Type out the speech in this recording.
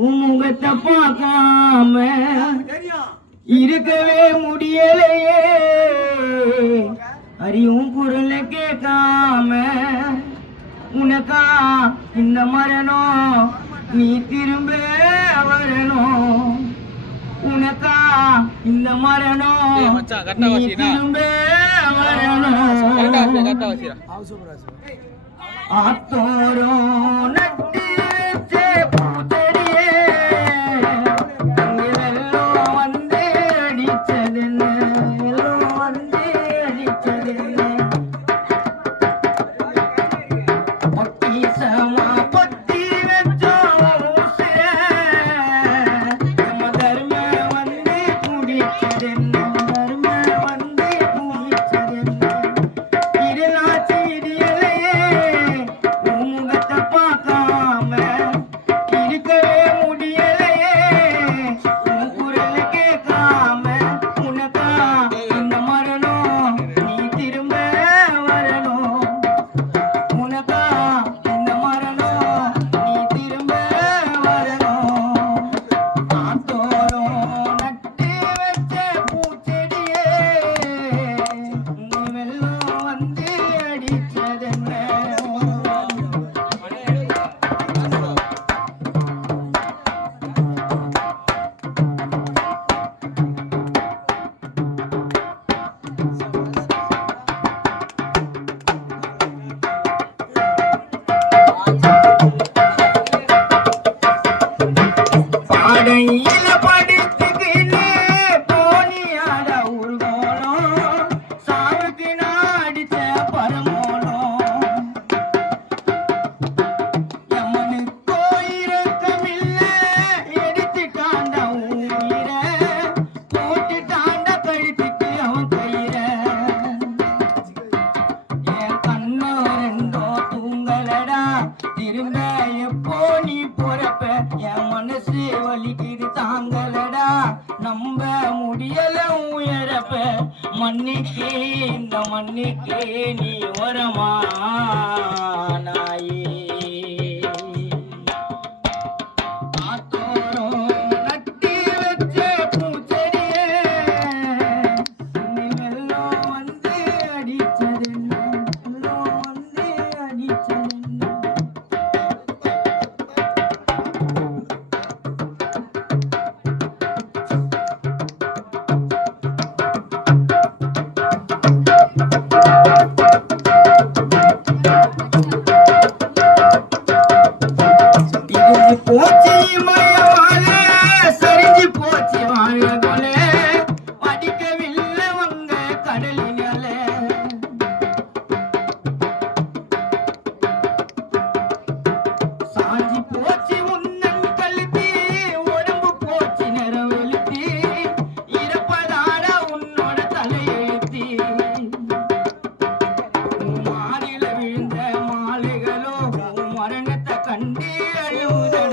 முகத்தை பார்க்காம இருக்கவே முடியலையே, அறியும் குரலை கேட்காம உனக்கா இந்த மரணம், நீ திரும்ப வரணும். உனக்கா இந்த மரணம், நீ திரும்ப வரணும். ஆத்தோரம் நட்டு வச்ச பூச்செடியே வெள்ளம் வந்து அடிச்சதுன்னு, வெள்ளம் வந்து அடிச்சதுன்னு பொக்கிசமா பொத்தி வச்சோம் உசுர நம்ம தர்ம வந்து குடிச்சதுன்னு, தர்ம வந்து குடிச்சதுன்னு இருளாச்சி இடியலையே முகத்தை பார்க்காம இருக்கவே முடியலையே, குரல் கேட்காம உனக்கா இந்த மரணம், நீ திரும்ப வரணும். உனக்கா இந்த மரணம், நீ திரும்ப வரணும். ஆத்தோரம் நட்டு வச்ச பூச்செடியே வெள்ளம் வந்து அடிச்சதென்ன. பாடையில படுத்துக்கின்னு போனியாட ஊர்கோலம், சாவுக்கு நாடிச்ச பரமோலம். எமனுக்கோ இரக்கமில்ல, எடுத்துட்டாண்ட உயிரை, போட்டுட்டாண்ட கழுத்துக்கு அவன் கயிறை. என் கண்ணு ரெண்டோ தூங்கலடா, திரும்ப எப்போ நீ போறப்ப என் மனசு வலிக்குது தாங்கலடா, நம்ப முடியல உயரப்ப. மன்னிக்கு இந்த மன்னிக்கு நீ வரமா நாயே. ஆத்தோரம் நட்டி வச்ச பூச்செடியே வெள்ளம் வந்து அடிச்சதென்ன, வெள்ளம் வந்து அடிச்சதென்ன. இடிஞ்சு போச்சு மயவாழ, சரிஞ்சு போச்சு வாழகொல, படிக்கவில்லை வங்க கடலினால. சாஞ்சி போச்சு உன்னன் கழுத்தி, உடம்பு போச்சு நிறவெழுத்தி, இருப்பதாட உன்னோட தலையெழுத்தி. மாறில விழுந்த மாலைகளோ மரணத்தை கண்டு அழுதடா.